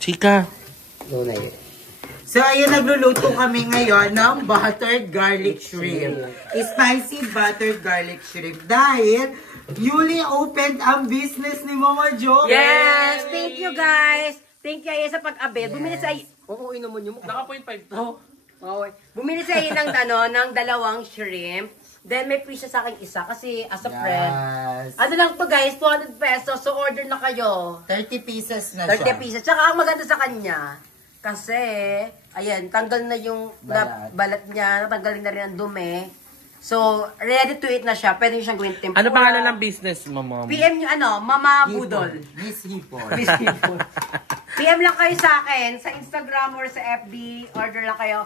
Chika. No, na yun. So, ayun, nagluluto kami ngayon ng buttered garlic shrimp. Spicy buttered garlic shrimp. Dahil, newly opened ang business ni Mama Jo. Yes! Thank you, guys! Thank you, Aya, sa pag-abet. Bumili sa... Oo, naman yung... Naka 0.5 to. Okay. Bumili sa Aya ng dalawang shrimp. Then, may free siya sa akin isa kasi as a friend. Ano lang to, guys? 200 pesos. So, order na kayo. 30 pieces na 30 siya. pieces. Tsaka, ang maganda sa kanya, kasi, ayan, tanggal na yung balat niya, natanggal na rin ang dumi. So, ready to eat na siya. Pwede nyo siyang gawin tempura. Ano pangalan ng business mo, Mom? PM nyo, Mama Budol. Miss Hipon. Miss Hipon. PM lang kayo sa akin, sa Instagram or sa FB, order lang kayo.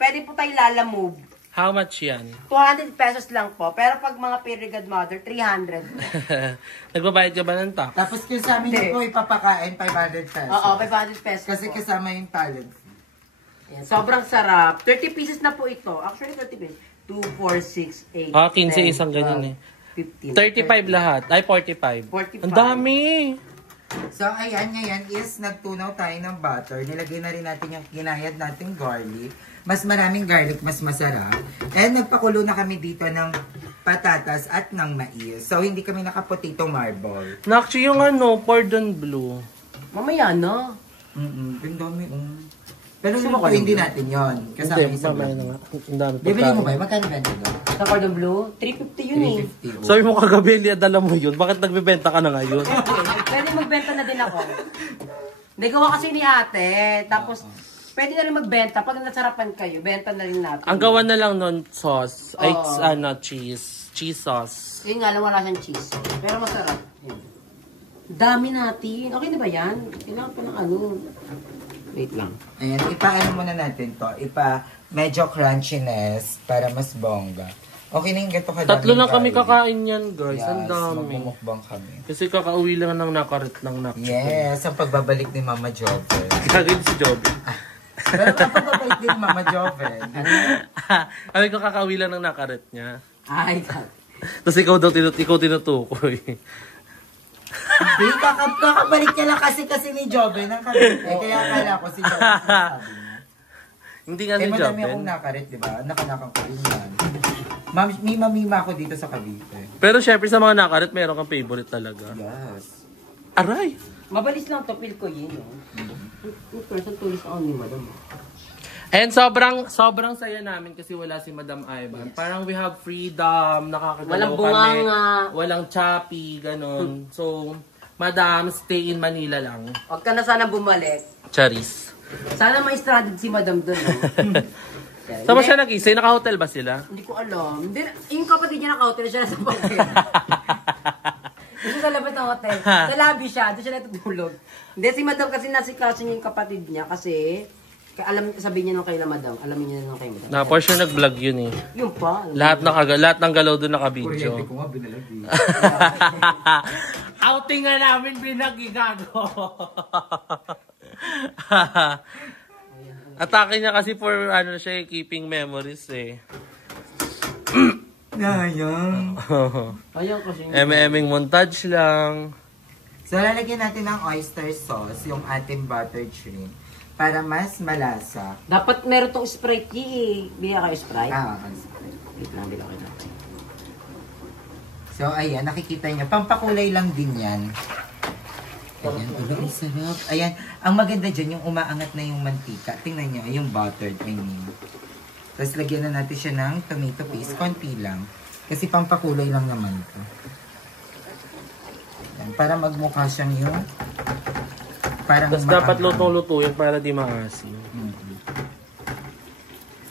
Pwede po tayo lalamove. How much yan? 200 pesos lang po. Pero pag mga period mother, 300 po. Nagbabayad ka ba ng tax? Tapos kasama niyo po ipapakain 500 pesos. Oo, 500 pesos Kasi po. kasama yung talent. Ayan, sobrang sarap. 30 pieces na po ito. Actually, 30 pieces. 2, 4, 6, 8, 15 10, isang ganyan 12, 35 15, 30. lahat. Ay, 45. 45. Ang dami! So, ayan, ngayon is nagtunaw tayo ng butter. Nilagay na rin natin yung kinayad nating garlic. Mas maraming garlic, mas masarap. And nagpakulo na kami dito ng patatas at ng mais. So, hindi kami naka-potato marble. Nakchi yung cordon bleu. Mamaya na. Ang dami. Pero hindi natin yon. Kasama Hindi, isang mamaya na nga. Ang dami bibili mo ba? pagkain. Magkano benta doon? Sa cordon bleu, 350 yun 350. Sabi mo kagabi, dala mo yun. Bakit nagbebenta ka na ngayon? Pwede magbenta na din ako. Hindi, gawa kasi ni ate. Tapos, pwede na rin magbenta. Pag nasarapan kayo, benta na rin natin. Ang gawa na lang nun, sauce. Ay, Oo. cheese. Cheese sauce. Yun nga lang, wala siyang cheese. Pero masarap. Yun. Dami natin. Okay na ba yan? Kailangan pa ng ano. Wait lang. Ayan, ipaano muna natin to. Medyo crunchiness para mas bongga. Okay na yung gato kadaming Tatlo lang kami garlic. kakain yan, guys. Yes, Ang dami. magmumukbang kami. Kasi kakauwi lang ng nakarit ng nakchi. Yes, ang pagbabalik ni Mama Joven. Gagawin si Joby. Pero ang pagbabalik din ni Mama Joven. Sabi ko kakauwi lang ng nakarit niya. Ay, God. Tapos ikaw daw tinutukoy. Hindi, kakabalik niya lang kasi ni Joven ang karit. Kaya akala ko si Joven ang sabi niya. Hindi nga si Madami Joby. akong nakarit, di ba? Nakanakang ko rin yan. Mima ako dito sa Cavite. Pero syempre sa mga nakarit, meron kang favorite talaga. Yes. Aray! Mabalis lang to, feel ko yun. Yung person tulis ako ni madam. And sobrang saya namin kasi wala si Madam Ivan. Parang we have freedom, nakakagalaw Walang kami. bunganga. Walang choppy, ganun. So, Madam, stay in Manila lang. Huwag ka na sana bumalik. Charis. Sana may stranded si madam doon. Saan ba siya nag-isay? Naka-hotel ba sila? Hindi ko alam. Hindi, yung kapatid niya naka-hotel siya sa hotel. Doon sa labas ng hotel. Sa lobby siya. Doon siya natutulog. Hindi, si madam kasi nasikaso niya yung kapatid niya kasi sabihin niya nung kayo na madam. Alamin niya nung kayo madam. Na, for sure nag-vlog yun eh. Yung pa. Lahat ng galaw doon naka-video. Kuryente ko nga binalagi. Outing nga namin pinagigago. Atake niya kasi for ano siya, keeping memories eh. Sayang. Ayun kasi. Eming montage lang. So, lalagyan natin ng oyster sauce, yung ating buttered shrimp, para mas malasa. Dapat meron tong Sprite eh. Bigyan kayo Sprite. Wait lang, bila kayo natin. So, ayan, nakikita niyo. Pampakulay lang din yan. Ayan, ang sarap. Ayan, ang maganda dyan, yung umaangat na yung mantika. Tingnan niyo, yung buttered, I mean. Tapos lagyan na natin siya ng tomato paste, konti lang. Kasi pampakulay lang naman ito. Ayan, para magmukha siyang yung... Parang Tapos dapat lutong-luto yan para di maasim.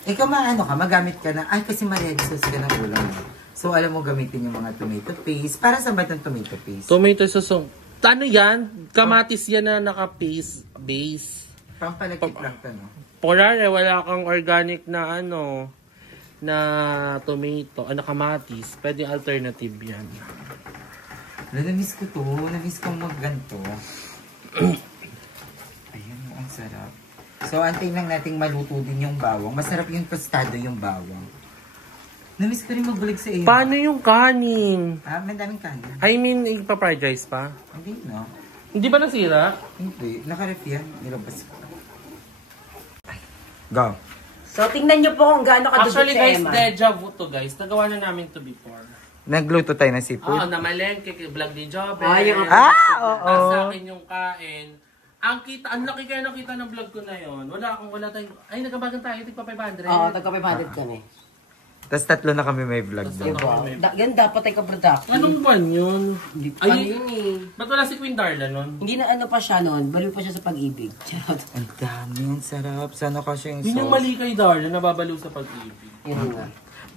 Ikaw maano ka, magamit ka na, ay kasi ma-red sauce ka ng ulam. So alam mo gamitin yung mga tomato paste. Para saan ba itong tomato paste? Tomato sauce. Ano yan? Kamatis yan na naka-paste base. Pampalagkit lang ito, no? Porare, wala kang organic na na tomato, kamatis. Pwede alternative yan. Na-miss ko to. Na-miss kong magganto. Ayun, ang sarap. So, antayin lang nating maluto din yung bawang. Masarap yung tostado yung bawang. Na-miss ko rin magbulig sa iyo. Paano yung kanin? Ah, may daming kanin. I mean, ipa-fried rice pa? Hindi, no? Hindi ba nasira? Hindi. Naka-ref yan. Nilabas ko. Go. So, tingnan nyo po kung gaano kadugit Actually si guys, Emma. deja vu to guys. Nagawa na namin to before. Nagluto tayo ng Oo, seafood. namalengke, vlog ni Jobe. yung- Oo. Tapos sa akin yung kain. Ang laki kaya nakita ng vlog ko na yon. Wala tayong, ay nagkabagan tayo, tigpa 500. Oo, tagka 500 kami. Tapos 3 na kami may vlog doon. Diba? Yan dapat ay ka-production. Anong buwan yun? Hindi pa Ay, yun eh. ba't wala si Queen Darla nun? Hindi na ano pa siya noon, baliw pa siya sa pag-ibig. Charot. Ang dami, ang sarap. Sana kasi yung Yun yung sauce. mali kay Darla, nababaliw sa pag-ibig. Yun nga.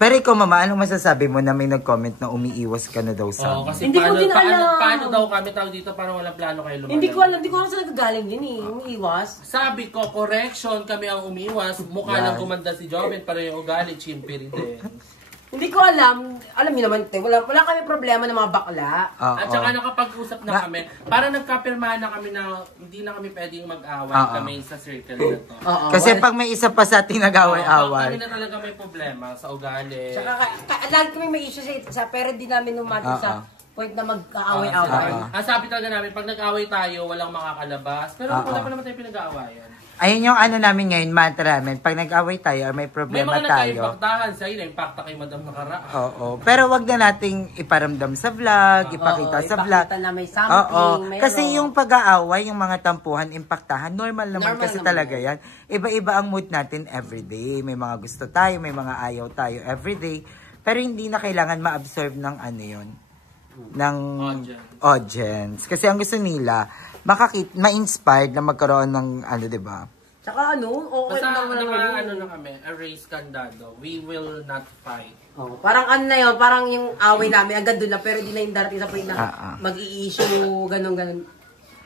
Pero ikaw, mama, anong masasabi mo na may nag-comment na umiiwas ka na daw sa Oo, amin? kasi Hindi ko din alam. paano daw kami tawag dito parang walang plano kayo lumalang. Hindi ko alam saan nagagaling yun eh. Umiiwas. Sabi ko, correction, kami ang umiwas. Mukha Yan. lang gumanda si Joven, pero yung ugali, chimpiri din. Hindi ko alam. Alam niyo naman, te, wala kami problema ng mga bakla. Oo. At saka nakapag-usap na kami, para nagkapirmahan na kami na hindi na kami pwedeng mag-away Oo. kami sa circle na to. Oo. Kasi pag may isa pa sa ating Kami nag-away-away. na talaga may problema sa ugali. Tsaka, lagi kami may issue sa pero di namin umati sa point na mag-aaway-aaway. Ang sabi talaga namin, pag nag-away tayo, walang makakalabas. Pero wala pa naman tayo pinag-aawayan. Ayun yung ano namin ngayon, mantra namin. Pag nag-away tayo or may May problema mga tayo. nagka-impactahan sa'yo, na-impacta kay Madam Nakaraan. Oo. Pero wag na nating iparamdam sa vlog, ipakita sa vlog. Ipakita na may something, Oo. mayroon. Kasi yung pag-aaway, yung mga tampuhan, impaktahan, normal naman Normal kasi naman talaga yan. Iba-iba ang mood natin everyday. May mga gusto tayo, may mga ayaw tayo everyday. Pero hindi na kailangan ma-absorb ng ano yun. Ng audience. Kasi ang gusto nila, ma-inspired na magkaroon ng ano, diba? Tsaka ano, okay Basta naman ano na kami, erase kandado. We will not fight. Oh, parang ano na yun, parang yung away namin, agad doon na, pero di na yung darating sa point na mag-i-issue, ganun.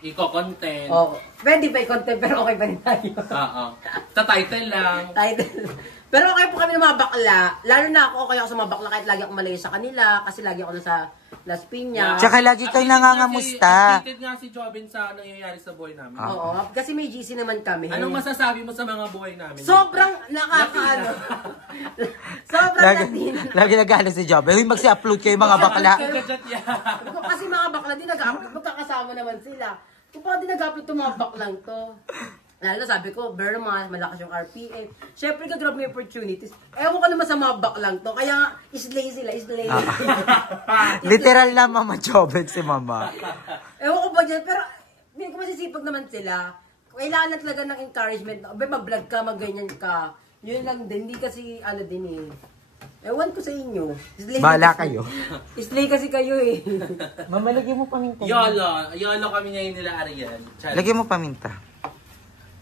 Iko-content. Oh, pwede pa i-content, pero okay pa rin tayo. Oo. Sa-title lang. Title. Pero okay po kami ng mga bakla. Lalo na ako, okay ako sa mga bakla kahit lagi ako malayo sa kanila, kasi lagi ako nasa Las Piñas. Tsaka lagi kang nangangamusta. Updated nga si Jobin sa nangyayari sa buhay namin. Oo, kasi may GC naman kami. Anong masasabi mo sa mga buhay namin? Sobrang nakakaano. Sobrang Latin. Lagi nag-ano si Job. Uy, magsi-upload kayo mga bakla. Kajat yan. Kasi mga bakla din nag-upload, magkakasama naman sila. Kung pa din nag-upload itong mga baklang to. Lalo na sabi ko, Vermont, malakas yung RPM. Siyempre, gagrab may opportunities. Ewan ko naman sa mga baklang to. Kaya nga, islay sila, islay. Literal na Mama Jobet si Mama. Ewan ko ba dyan, pero hindi ko masisipag naman sila. Kailangan na talaga ng encouragement. Mag-vlog ka, mag-ganyan ka. Yun lang din. Hindi kasi, ano din eh. Ewan ko sa inyo. Islay Bahala kasi- kayo. Islay kasi kayo eh. Mama, lagyan mo paminta. Yolo kami ngayon nila Ariel. Lagyan mo paminta.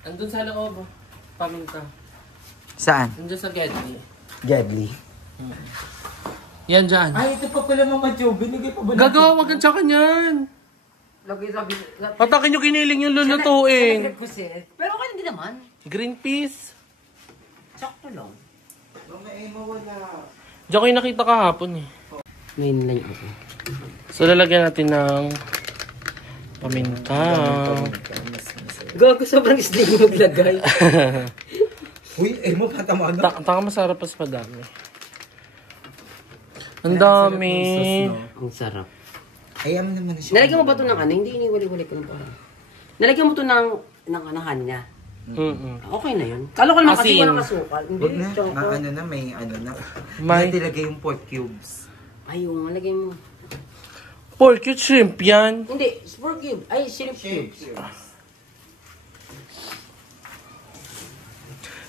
Andun sa loob. Paminta. Saan? Andun sa Gedli. Gedli. Yan dyan. Ay, ito pa pala Mama Jobet. Hindi pa ba Gagawa, wag kang tsaka niyan. Lagi sabi. Patakin yung kiniling yung lulutuin. Pero okay hindi naman. Green peas. Sakto lang. Mama, mawala. Diyan ko yung nakita kahapon eh. Ngayon lang ito. So lalagyan natin ng paminta. Gago, sobrang islay mo maglagay. Uy, mo patama na. Taka masarap pas padami. Ang dami. Ang sarap. Ayaw mo naman siya. Nalagyan mo ba ito ng ano? Hindi iniwali-wali ko ng parang. Nalagyan mo ito ng ano niya. Okay na yun. Kala ko naman kasi Asin. walang kasukal. Hindi, Huwag na. choco. Ano na, may ano na. May- May tilagay yung pork cubes. Ayun, nalagyan mo. Pork cute shrimp yan. Hindi, sport cube. Ay, shrimp cube.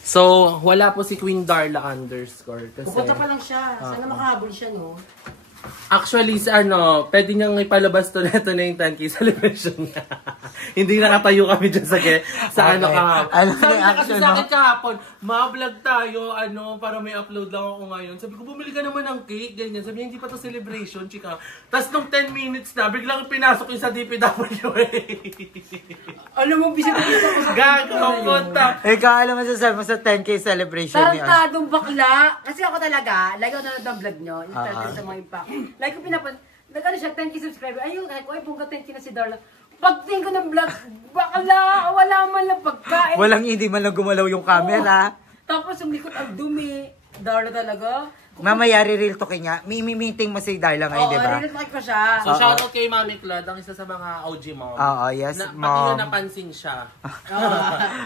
So, wala po si Queen Darla underscore. Kasi, Pupunta pa lang siya. Sana makahabol siya, no? actually, sa pwede niyang ipalabas to na yung 10K celebration niya. Hindi nakatayo kami dyan sa ano kahapon. Ano Sabi yung niya kasi action, sa no? akin kahapon, ma-vlog tayo, para may upload lang ako ngayon. Sabi ko, bumili ka naman ng cake, ganyan. Sabi niya, hindi pa to celebration, chika. Tapos nung 10 minutes na, biglang pinasok yung sa DPWA. Alam mo, bisita-bisita ko sa Gago, punta. Ikaw, alam mo sasabi mo sa 10K celebration niya. Tarantadong bakla. Kasi ako talaga, lagi ako nanonood ng vlog nyo. Yung sa mga impact. Lagi ko nag-ano siya, 10K subscriber. Ayun, ay bunga 10K na si Darla. Pagtingin ko ng vlog, bakla, wala man lang pagkain. Walang hindi man lang gumalaw yung camera. Tapos yung likod ang dumi. Darla talaga. Mamaya re-real to kanya. Meeting mo si Darla ngayon, di ba? Oo, rin ko siya. So, shoutout kay Mami Claude, ang isa sa mga OG mom. Oo, yes, Pati mom. yun napansin siya.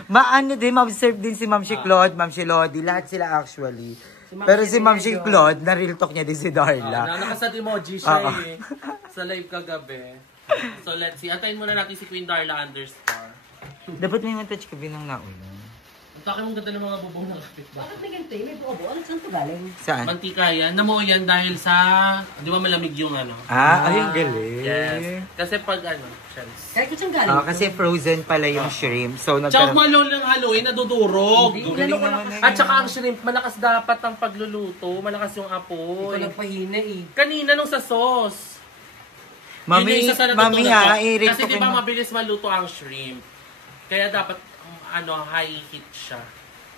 Maano din, ma-observe din si Ma'am si Claude, Ma'am si Lodi, lahat sila actually. Pero si Ma'am si Claude, na-real talk niya din si Darla. Nakasat emoji siya sa live kagabi. So, let's see. Antayin muna natin si Queen Darla _ Dapat may touch ka binang nauna. Ang takin mong ganda ng mga bubong ng kapit ba? Bakit may ganito? May buo-buo? Ano saan ito galing? Saan? Mantika yan. Namuo yan dahil sa, di ba malamig yung ano? Ayun galing. Yes. Kasi pag shells. Kaya ko saan galing? Kasi frozen pala yung shrimp. So, Tsaka malo ng haluin, nadudurog. Galing naman na At saka ang shrimp, malakas dapat ang pagluluto. Malakas yung Ito apoy. nagpahina eh. Kanina nung sa sauce. Mami, Yun yung isa sa mami natutunan ko. i-real Kasi talk di ba mo. mabilis maluto ang shrimp. Kaya dapat high heat siya.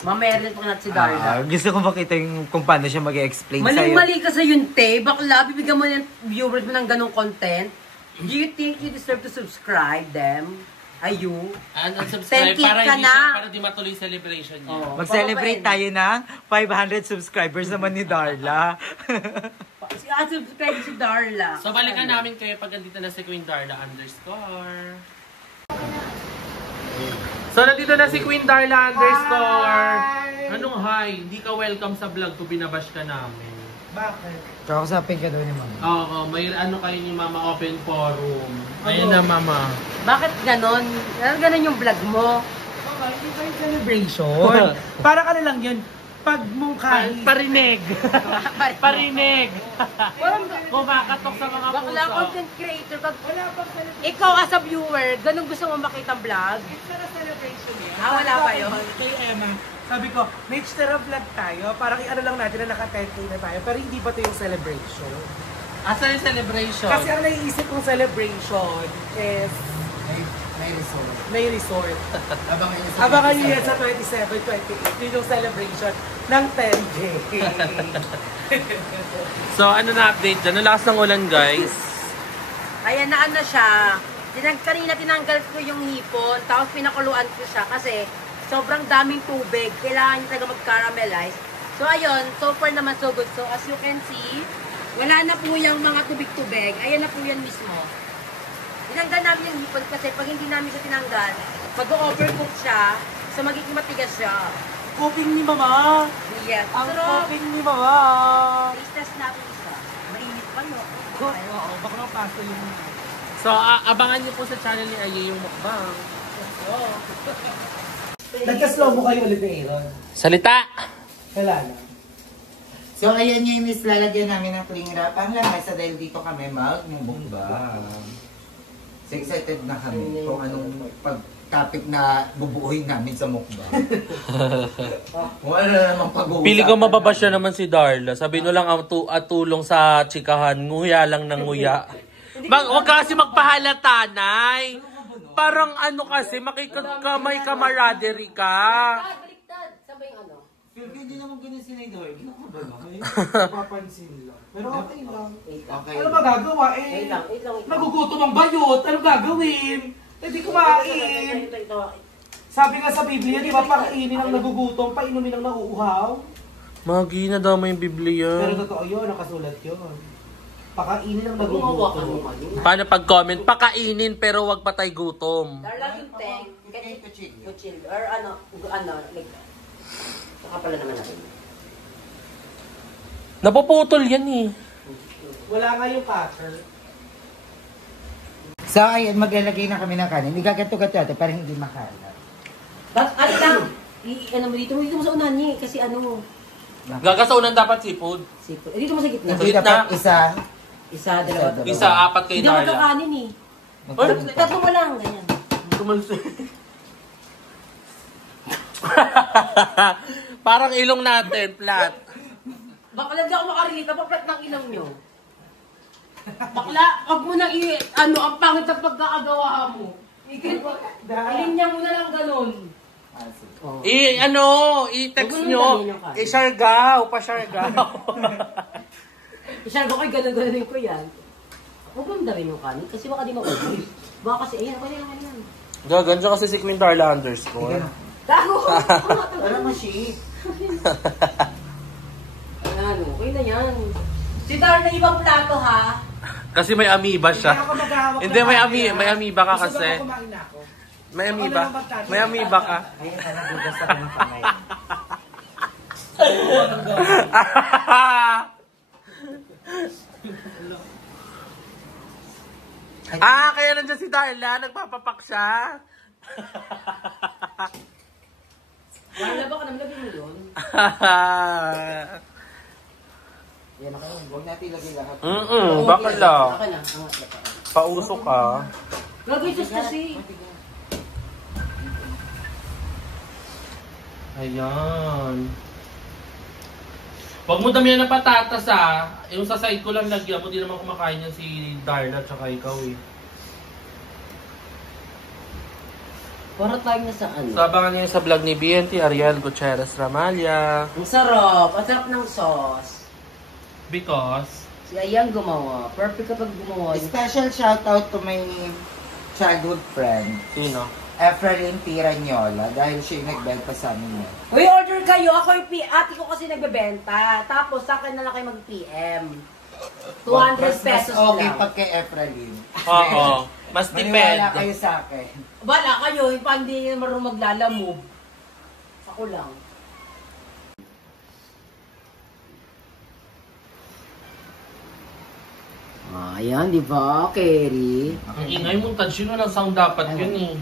Mamaya rin ito natin si Darla. Gusto ko makita yung kung paano siya mag-explain sa'yo. Mali ka sa yun, te. Bakla, bibigyan mo yung viewers mo ng ganong content. Do you think you deserve to subscribe them? Ayu? And unsubscribe 10K para ka hindi na. para di matuloy celebration niya. Oo. Mag-celebrate tayo ng 500 subscribers naman ni Darla. Subscribe si Darla. So balikan namin kayo pag andito na si Queen Darla _ So nandito na si Queen Darla _ Anong hi? Hindi ka welcome sa vlog ko, binabash ka namin. Bakit? Kakausapin ka daw ni Mama. Oo, may kayo ni Mama Open Forum. Ayun na Mama. Bakit ganon? Ganon yung vlog mo? Hindi pa yung celebration. Para ka na lang yun. Pag mungkahi. Parinig! Parinig! Kumakatok sa mga Bakla puso. content creator. Ikaw as a viewer, ganun gusto mo makita ang vlog? It's not a celebration yun. Wala ba yun? Kay Emma, sabi ko, may extra vlog tayo. Parang ano lang natin na naka-10K na tayo. Pero hindi ba ito yung celebration? Asa yung celebration? Kasi ang naiisip kong celebration is May resort. may resort. Abangan Abangan nyo yan sa 27, 28. Yun yung celebration ng 10K. So ano na update dyan? Ang lakas ng ulan guys. Ayan na ano siya. Kanina tinanggal ko yung hipon, tapos pinakuluan ko siya kasi sobrang daming tubig. Kailangan niya talaga mag-caramelize. So ayun, so far naman so good. So as you can see, wala na po yung mga tubig-tubig. Ayan na po yan mismo. Tinanggal namin yung hipon kasi pag hindi namin siya tinanggal, mag-overcook siya, so magiging matigas siya. Cooking ni Mama! Yes. Ang Sarap. cooking ni Mama! Taste natin isa. Mainit pa no? Oo, baka mapasa yung... So abangan niyo po sa channel ni Aye yung mukbang. Nagka-slow mo kayo ulit ni Aaron. Salita! Wala na. So, ayan yung miss, lalagyan namin ng cling wrap. Ang lamesa dahil dito kami mag-mukbang. So, excited na kami kung anong pag-topic na bubuuin namin sa mukbang. Wala namang pag-uusap. Pili ko mababasya naman si Darla. Sabi no lang ang tulong sa chikahan, nguya lang ng nguya. Wag kasi magpahalata, Nay. Parang ano kasi, may camaraderie ka. Baliktad. Sabay ano? Pero hindi naman ganun si Naydor. Hindi ko ba na? Papansin lang. Pero okay lang. Okay. Ano magagawa eh? Wait lang. Nagugutom ang bayot. Ano gagawin? Hindi kumain. Sabi nga sa Biblia, di ba, pakainin ang nagugutom, painumin ang nauuhaw. Magi na daw may Biblia. Pero totoo yun, nakasulat yun. Pakainin ang nagugutom. Paano pag-comment? Pakainin pero wag patay gutom. Darla yung tank. Kuchil. Or ano, like that. Saka pala naman natin. Napuputol yan eh. Wala nga yung cutter. So, ayun, maglalagay na kami ng kanin. Igaganto-ganto natin para hindi makalat. At lang, ano mo dito mo sa unahan niya kasi ano, Gagasaunan dapat seafood. sipon. Dito mo sa gitna. Hindi dapat isa. Isa, dalawa. Isa, apat kay Hindi mo Darla. kakanin eh. Tatlo mo lang, ganyan. Parang ilong natin, flat. Bakla, hindi ako makarelate. Paplat ng ilong nyo. Bakla, wag mo na ang pangit sa pagkakagawa mo. Ilinya mo na lang ganun. I-text Huwag mo nyo. nang yung kanin. I-shargaw, pa-shargaw. Isyargo ko, ganun-ganunin ko yan. Huwag mo darin yung kanin kasi baka di maubos. Baka kasi, ayan, yan. Gagan siya kasi si Queen Darla _ Gago! Wala ma-shape. Ayan, okay Okay na yan. Si Darna ibang plato ha. Kasi may amoeba siya. Hindi ako maghahawak Hindi, ng camera. may amoeba ka Gusto kasi. ko kumain na ako. May Ako amoeba. na lang magtatapos. May amoeba ka. Ayun na, nagugas ako ng kamay. Kaya nandiyan si Darla. Nagpapapak siya. Wala ba ka naman lagyan mo yun? Yan ako, huwag natin ilagay lahat. Bakit lang? Okay na. Angat na pa. Pausok ka. Gagawin sus kasi. Ayan. Huwag mo damihan ng patatas Yung sa side ko lang lagyan mo. Di naman kumakain yan si Darla tsaka ikaw eh. Para tayo na sa ano. Sabangan niyo sa vlog ni BNT Ariel Gutierrez Ramalya. Ang sarap. Ang sarap ng sauce. Because Si Ayan gumawa. Perfect kapag gumawa. Special shoutout to my childhood friend, sino? Efrain Tiranyola, dahil siya yung nagbenta sa amin yan. Uy, order kayo. Ako yung ate ko kasi nagbebenta. Tapos sa akin na lang kayo mag-PM. 200 pesos Okay lang. pag kay Efrain. Oo. Mas Maniwala tipid. kayo sa akin. Bala kayo. Yung pa hindi marunong maglalamove. Ako lang. Ayan, di ba, Kerry? Ang ingay mo, sino lang sound dapat yun eh.